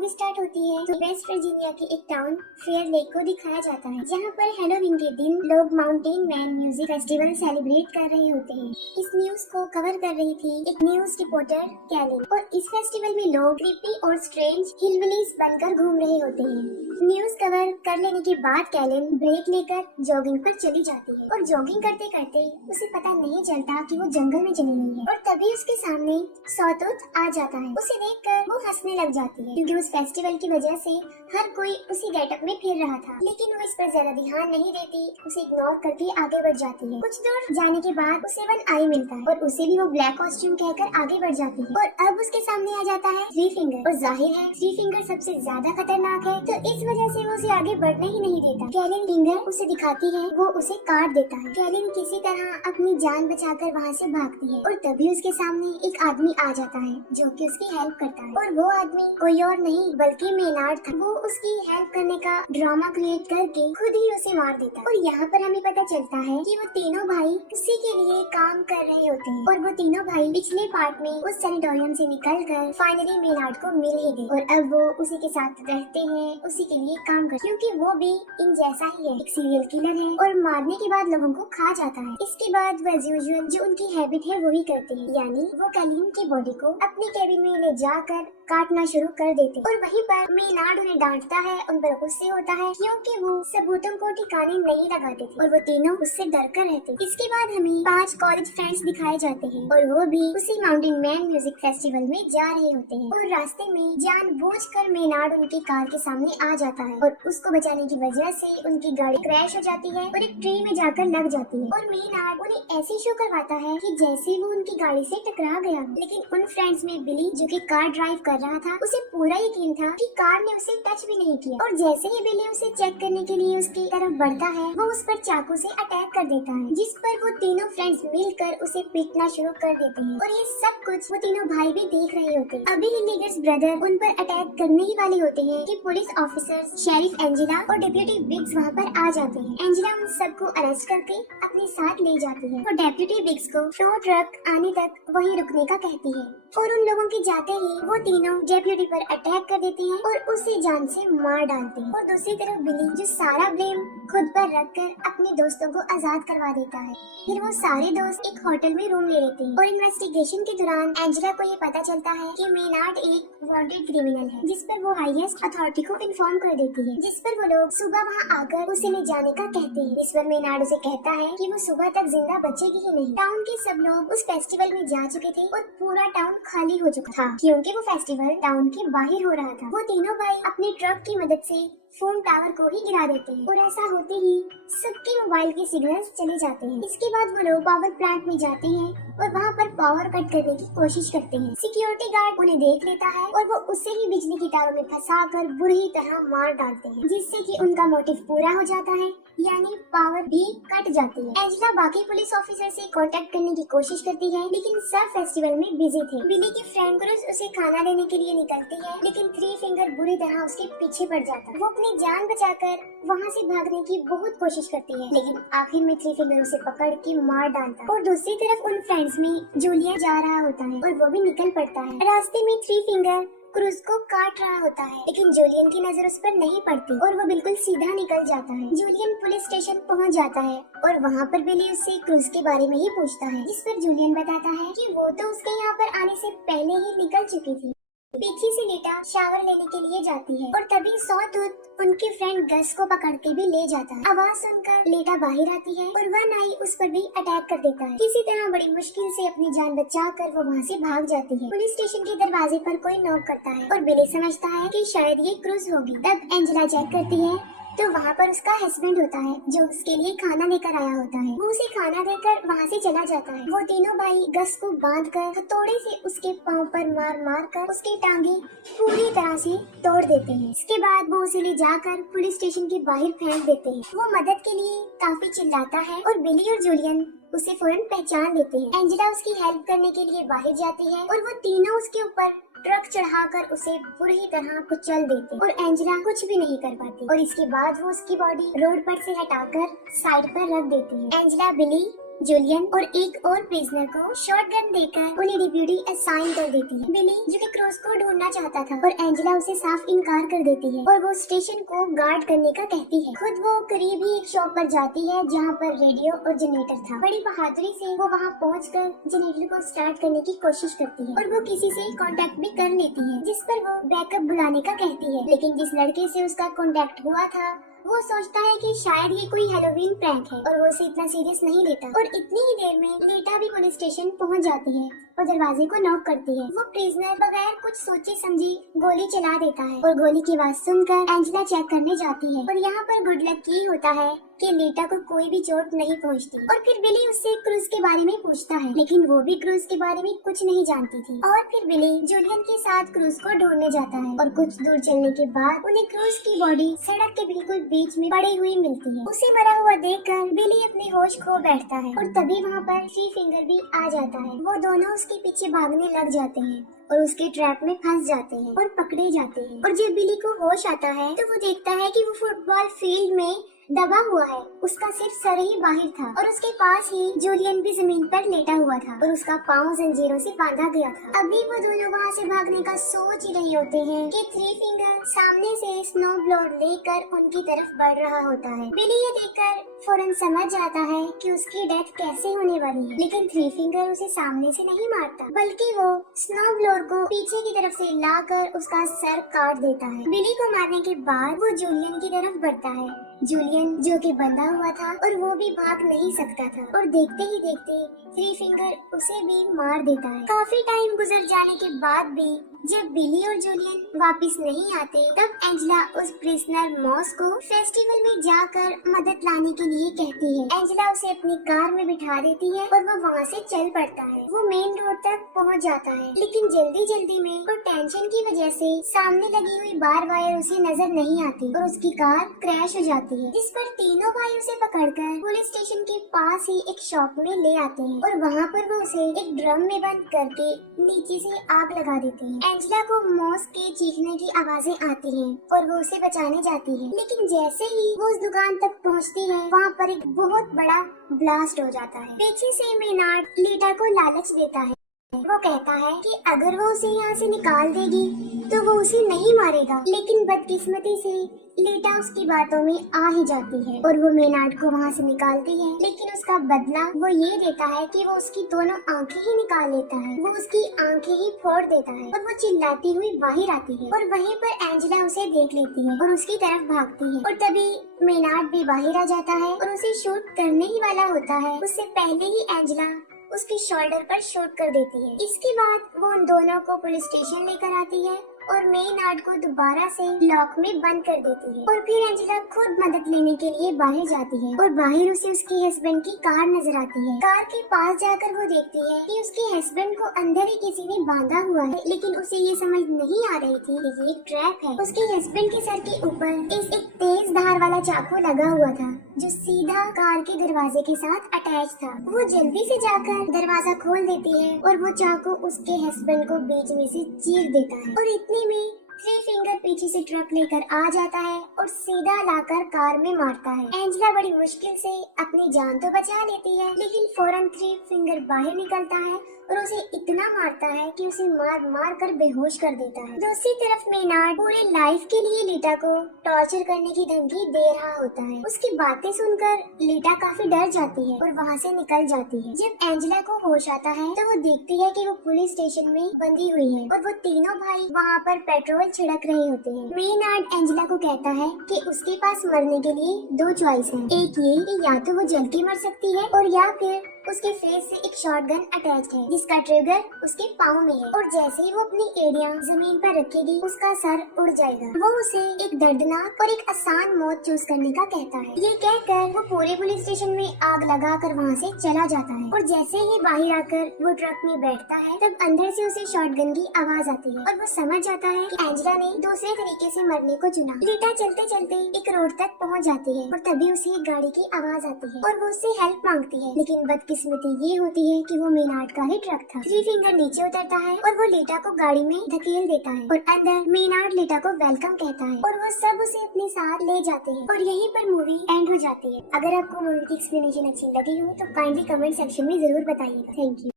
Movie start होती है तो वेस्ट वर्जीनिया के एक टाउन फेयर लेक को दिखाया जाता है, जहाँ पर हेलोवीन के दिन लोग mountain man music festival celebrate कर रहे होते हैं। इस न्यूज को कवर कर रही थी एक न्यूज रिपोर्टर कैलिन, और इस फेस्टिवल में लोग क्रीपी और स्ट्रेंज हिलबिलीज बनकर घूम रहे होते हैं। न्यूज कवर कर लेने के बाद कैलिन ब्रेक लेकर जॉगिंग पर चली जाती है, और जॉगिंग करते करते उसे पता नहीं चलता कि वो जंगल में चली गई है, और तभी उसके सामने सॉटूथ आ जाता है। उसे देखकर वो हंसने लग जाती है, क्योंकि उस फेस्टिवल की वजह से हर कोई उसी गेटअप में फिर रहा था, लेकिन वो इस पर ज्यादा ध्यान नहीं देती, उसे इग्नोर करके आगे बढ़ जाती है। कुछ दूर जाने के बाद उसे वन आई मिलता है, और उसे भी वो ब्लैक कॉस्ट्यूम कहकर आगे बढ़ जाती है, और अब उसके सामने आ जाता है थ्री फिंगर, और जाहिर है थ्री फिंगर सबसे ज्यादा खतरनाक है, तो इस वजह से वो उसे आगे बढ़ने ही नहीं देता। कैलिन फिंगर उसे दिखाती है, वो उसे काट देता है। कैलिन किसी तरह अपनी जान बचाकर वहाँ से भागती है, और तभी उसके सामने एक आदमी आ जाता है जो कि उसकी हेल्प करता है, और वो आदमी कोई और नहीं बल्कि मेनार्ड था। वो उसकी हेल्प करने का ड्रामा क्रिएट करके खुद ही उसे मार देता है, और यहाँ पर हमें पता चलता है कि वो तीनों भाई उसी के लिए काम कर रहे होते हैं, और वो तीनों भाई पिछले पार्ट में उस सैनिटोरियम से निकलकर फाइनली मेनार्ड को मिल ही गए, और अब वो उसी के साथ रहते हैं, उसी के लिए काम कर, क्योंकि वो भी इन जैसा ही है, एक सीरियल किलर है, और मारने के बाद लोगों को खा जाता है। इसके बाद वो एज यूजुअल जो उनकी हैबिट है वही करते हैं, यानी वो कैलिन की बॉडी को अपने केबिन में ले जाकर काटना शुरू कर देते, और वहीं पर मेनार्ड उन्हें डांटता है, उन पर गुस्से होता है क्योंकि वो सबूतों को ठिकाने नहीं लगाते थे, और वो तीनों उससे डर कर रहते। इसके बाद हमें 5 कॉलेज फ्रेंड्स दिखाए जाते हैं, और वो भी उसी माउंटेन मैन म्यूजिक फेस्टिवल में जा रहे होते हैं, और रास्ते में जानबूझकर मेनार्ड उनकी कार के सामने आ जाता है, और उसको बचाने की वजह से उनकी गाड़ी क्रैश हो जाती है और एक ट्री में जाकर लग जाती है, और मेनार्ड उन्हें ऐसे शो करवाता है कि जैसे वो उनकी गाड़ी से टकरा गया। लेकिन उन फ्रेंड्स में बिली जो कि कार ड्राइव कर रहा था, उसे पूरा यकीन था कि कार ने उसे टच भी नहीं किया, और जैसे ही बिली उसे चेक करने के लिए उसकी तरफ बढ़ता है, वो उस पर चाकू से अटैक कर देता है, जिस पर वो तीनों फ्रेंड्स मिलकर उसे पीटना शुरू कर देते हैं, और ये सब कुछ वो तीनों भाई भी देख रहे होते हैं। अभी लीगर्स ब्रदर उन पर अटैक करने ही वाले होते हैं कि पुलिस ऑफिसर्स शेरिफ एंजेला और डिप्यूटी विग्स वहाँ पर आ जाते हैं। एंजेला उन सबको अरेस्ट करके अपने साथ ले जाती है, और डिप्यूटी विग्स को टो ट्रक आने तक वहीं रुकने का कहती है, और उन लोगों के जाते ही वो तीनों डेप्यूटी पर अटैक कर देते हैं और उसे जान से मार डालते हैं। और दूसरी तरफ बिली जो सारा ब्लेम खुद पर रखकर अपने दोस्तों को आजाद करवा देता है। फिर वो सारे दोस्त एक होटल में रूम ले लेते हैं, और इन्वेस्टिगेशन के दौरान एंजेला को ये पता चलता है कि मेनार्ड एक वांटेड क्रिमिनल है, जिस पर वो हाईएस्ट अथॉरिटी को इन्फॉर्म कर देती है, जिस पर वो लोग सुबह वहाँ आकर उसे ले जाने का कहते हैं। इस पर मेनार्ड उसे कहता है कि वो सुबह तक जिंदा बचेगी ही नहीं। टाउन के सब लोग उस फेस्टिवल में जा चुके थे, और पूरा टाउन खाली हो चुका था, क्योंकि वो फेस्टिवल टाउन के बाहर हो रहा था। वो तीनों भाई अपने ट्रक की मदद से फोन टावर को ही गिरा देते हैं, और ऐसा होते ही सबके मोबाइल के सिग्नल्स चले जाते हैं। इसके बाद वो लोग पावर प्लांट में जाते हैं, और वहाँ पर पावर कट करने की कोशिश करते हैं। सिक्योरिटी गार्ड उन्हें देख लेता है, और वो उसे ही बिजली की तारों में फंसाकर बुरी तरह मार डालते हैं, जिससे कि उनका मोटिव पूरा हो जाता है, यानी पावर भी कट जाती है। एंजेला बाकी पुलिस ऑफिसर से कांटेक्ट करने की कोशिश करती है, लेकिन सब फेस्टिवल में बिजी थे। बिली की फ्रेंड क्रूज उसे खाना देने के लिए निकलती है, लेकिन थ्री फिंगर बुरी तरह उसके पीछे पड़ जाता है। वो अपनी जान बचाकर वहाँ से भागने की बहुत कोशिश करती है, लेकिन आखिर में थ्री फिंगर उसे पकड़ के मार डालता है। और दूसरी तरफ उन फ्रेंड्स में जूलिया जा रहा होता है, और वो भी निकल पड़ता है। रास्ते में थ्री फिंगर क्रूज को काट रहा होता है, लेकिन जूलियन की नजर उस पर नहीं पड़ती, और वो बिल्कुल सीधा निकल जाता है। जूलियन पुलिस स्टेशन पहुंच जाता है, और वहाँ पर बिली उससे क्रूज के बारे में ही पूछता है, जिस पर जूलियन बताता है कि वो तो उसके यहाँ पर आने से पहले ही निकल चुकी थी। पीछे से लेटा शावर लेने के लिए जाती है, और तभी सॉटूथ उनके फ्रेंड गस को पकड़ के भी ले जाता है। आवाज सुनकर लेटा बाहर आती है, और वह नाई उस पर भी अटैक कर देता है। किसी तरह बड़ी मुश्किल से अपनी जान बचाकर वो वहाँ से भाग जाती है। पुलिस स्टेशन के दरवाजे पर कोई नॉक करता है, और बिली समझता है कि शायद ये क्रूज होगी। तब एंजेला चेक करती है, तो वहाँ पर उसका हस्बैंड होता है, जो उसके लिए खाना लेकर आया होता है। वो उसे खाना देकर वहाँ से चला जाता है। वो तीनों भाई गस को बांधकर हथौड़े से उसके पाँव पर मार मार कर उसकी टांगे पूरी तरह से तोड़ देते हैं। इसके बाद वो उसे ले जाकर पुलिस स्टेशन के बाहर फेंक देते हैं। वो मदद के लिए काफी चिल्लाता है, और बिली और जूलियन उसे फौरन पहचान लेते हैं। एंजेला उसकी हेल्प करने के लिए बाहर जाती है, और वो तीनों उसके ऊपर ट्रक चढ़ाकर उसे बुरी तरह कुचल देते, और एंजेला कुछ भी नहीं कर पाती, और इसके बाद वो उसकी बॉडी रोड पर से हटाकर साइड पर रख देती है। एंजेला बिली जूलियन और एक और प्रिजनर को शॉटगन देकर उन्हें ड्यूटी असाइन कर देती है। बिली जो कि क्रूज को ढूंढना चाहता था और एंजेला उसे साफ इनकार कर देती है और वो स्टेशन को गार्ड करने का कहती है। खुद वो करीब ही एक शॉप पर जाती है जहाँ पर रेडियो और जनरेटर था। बड़ी बहादुरी से वो वहाँ पहुँचकर जनरेटर को स्टार्ट करने की कोशिश करती है और वो किसी से कांटेक्ट भी कर लेती है, जिस पर वो बैकअप बुलाने का कहती है। लेकिन जिस लड़के से उसका कांटेक्ट हुआ था वो सोचता है कि शायद ये कोई हेलोवीन प्रैंक है और वो उसे इतना सीरियस नहीं लेता और इतनी ही देर में लीटा भी पुलिस स्टेशन पहुंच जाती है और दरवाजे को नॉक करती है। वो प्रिजनर बगैर कुछ सोचे समझी गोली चला देता है और गोली की आवाज सुनकर एंजेला चेक करने जाती है और यहाँ पर गुड लक ये होता है कि लीटा को कोई भी चोट नहीं पहुंचती। और फिर बिली उससे क्रूज के बारे में पूछता है, लेकिन वो भी क्रूज के बारे में कुछ नहीं जानती थी। और फिर बिली जूलियन के साथ क्रूज को ढूंढने जाता है और कुछ दूर चलने के बाद उन्हें क्रूज की बॉडी सड़क के बिल्कुल बीच में पड़ी हुई मिलती है। उसे मरा हुआ देखकर बिली अपने होश खो बैठता है और तभी वहाँ पर थ्री फिंगर भी आ जाता है। वो दोनों उसके पीछे भागने लग जाते हैं और उसके ट्रैप में फंस जाते हैं और पकड़े जाते हैं। और जब बिली को होश आता है तो वो देखता है कि वो फुटबॉल फील्ड में दबा हुआ है, उसका सिर्फ सर ही बाहर था और उसके पास ही जूलियन भी जमीन पर लेटा हुआ था और उसका पाँव जंजीरों से बांधा गया था। अभी वो दोनों वहाँ से भागने का सोच ही रहे होते हैं कि थ्री फिंगर सामने से स्नो ब्लोअर लेकर उनकी तरफ बढ़ रहा होता है। बिली ये देखकर फौरन समझ जाता है कि उसकी डेथ कैसे होने वाली है, लेकिन थ्री फिंगर उसे सामने से नहीं मारता बल्कि वो स्नो ब्लोअर को पीछे की तरफ से लाकर उसका सर काट देता है। बिली को मारने के बाद वो जूलियन की तरफ बढ़ता है। जूलियन जो कि बंधा हुआ था और वो भी भाग नहीं सकता था और देखते ही देखते थ्री फिंगर उसे भी मार देता है। काफी टाइम गुजर जाने के बाद भी जब बिली और जूलियन वापस नहीं आते तब एंजेला उस प्रिजनर मॉस को फेस्टिवल में जाकर मदद लाने के लिए कहती है। एंजेला उसे अपनी कार में बिठा देती है और वो वहाँ से चल पड़ता है। वो मेन रोड तक पहुँच जाता है, लेकिन जल्दी में और टेंशन की वजह से सामने लगी हुई बार वायर उसे नजर नहीं आती और उसकी कार क्रैश हो जाती है, जिस पर तीनों भाई उसे पकड़कर पुलिस स्टेशन के पास ही एक शॉप में ले आते हैं और वहाँ पर वो उसे एक ड्रम में बंद करके नीचे से आग लगा देते हैं। एंजेला को मॉस के चीखने की आवाजें आती हैं और वो उसे बचाने जाती है, लेकिन जैसे ही वो उस दुकान तक पहुंचती है वहाँ पर एक बहुत बड़ा ब्लास्ट हो जाता है। पीछे से मेनार्ड लीटा को लालच देता है। वो कहता है कि अगर वो उसे यहाँ से निकाल देगी तो वो उसे नहीं मारेगा, लेकिन बदकिस्मती से लीटा उसकी बातों में आ ही जाती है और वो मेनार्ड को वहाँ से निकालती है, लेकिन उसका बदला वो ये देता है कि वो उसकी दोनों आंखें ही निकाल लेता है। वो उसकी आंखें ही फोड़ देता है और वो चिल्लाती हुई बाहर आती है और वहीं पर एंजेला उसे देख लेती है और उसकी तरफ भागती है और तभी मेनार्ड भी बाहर आ जाता है और उसे शूट करने ही वाला होता है। उससे पहले ही एंजेला उसके शोल्डर पर शूट कर देती है। इसके बाद वो उन दोनों को पुलिस स्टेशन लेकर आती है और मेनार्ड को दोबारा से लॉक में बंद कर देती है और फिर एंजेला खुद मदद लेने के लिए बाहर जाती है और बाहर उसे उसके हस्बैंड की कार नजर आती है। कार के पास जाकर वो देखती है कि उसके हस्बैंड को अंदर ही किसी ने बांधा हुआ है, लेकिन उसे ये समझ नहीं आ रही थी कि ये एक ट्रैप है। उसके हस्बैंड के सर के ऊपर एक तेज धार वाला चाकू लगा हुआ था जो सीधा कार के दरवाजे के साथ अटैच था। वो जल्दी से जाकर दरवाजा खोल देती है और वो चाकू उसके हस्बैंड को बीच में से चीर देता है और इतने में थ्री फिंगर पीछे से ट्रक लेकर आ जाता है और सीधा लाकर कार में मारता है। एंजेला बड़ी मुश्किल से अपनी जान तो बचा लेती है, लेकिन फौरन थ्री फिंगर बाहर निकलता है और उसे इतना मारता है कि उसे मार कर बेहोश कर देता है। दूसरी तरफ मेनार्ड पूरे लाइफ के लिए लीटा को टॉर्चर करने की धमकी दे रहा होता है। उसकी बातें सुनकर लीटा काफी डर जाती है और वहाँ से निकल जाती है। जब एंजेला को होश आता है तो वो देखती है कि वो पुलिस स्टेशन में बंधी हुई है और वो तीनों भाई वहाँ पर पेट्रोल छिड़क रहे होते हैं। मेनार्ड एंजेला को कहता है कि उसके पास मरने के लिए दो चॉइस है, एक ये कि या तो वो जल के मर सकती है और या फिर उसके फेस से एक शॉटगन अटैच्ड है जिसका ट्रिगर उसके पाँव में है और जैसे ही वो अपनी एड़ियां जमीन पर रखेगी उसका सर उड़ जाएगा। वो उसे एक दर्दनाक और एक आसान मौत चूज करने का कहता है। ये कहकर वो पूरे पुलिस स्टेशन में आग लगाकर वहाँ से चला जाता है और जैसे ही बाहर आकर वो ट्रक में बैठता है तब अंदर से उसे शॉटगन की आवाज आती है और वो समझ जाता है कि एंजेला ने दूसरे तरीके से मरने को चुना। लीटा चलते चलते एक रोड तक पहुँच जाती है और तभी उसे एक गाड़ी की आवाज आती है और वो उससे हेल्प मांगती है, लेकिन स्मृति ये होती है कि वो मेनार्ड का ही ट्रक था। थ्री फिंगर नीचे उतरता है और वो लीटा को गाड़ी में धकेल देता है और अंदर मेनार्ड लीटा को वेलकम कहता है और वो सब उसे अपने साथ ले जाते हैं और यहीं पर मूवी एंड हो जाती है। अगर आपको मूवी की एक्सप्लेनेशन अच्छी लगी हो तो काइंडली कमेंट सेक्शन में जरूर बताइएगा। Thank you.